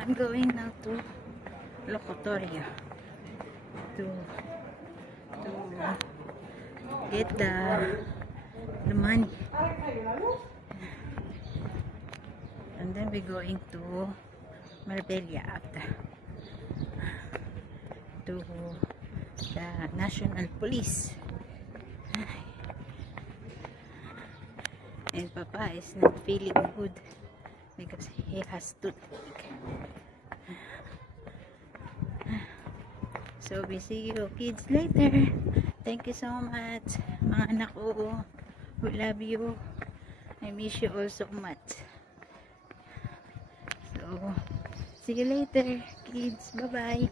I'm going now to Locotoria to get the money, and then we're going to Marbella after to the National Police. And Papa is not feeling good because he has toothache. So we see you kids later. Thank you so much, mga anak ko. We love you. I miss you all so much. So see you later kids. Bye bye.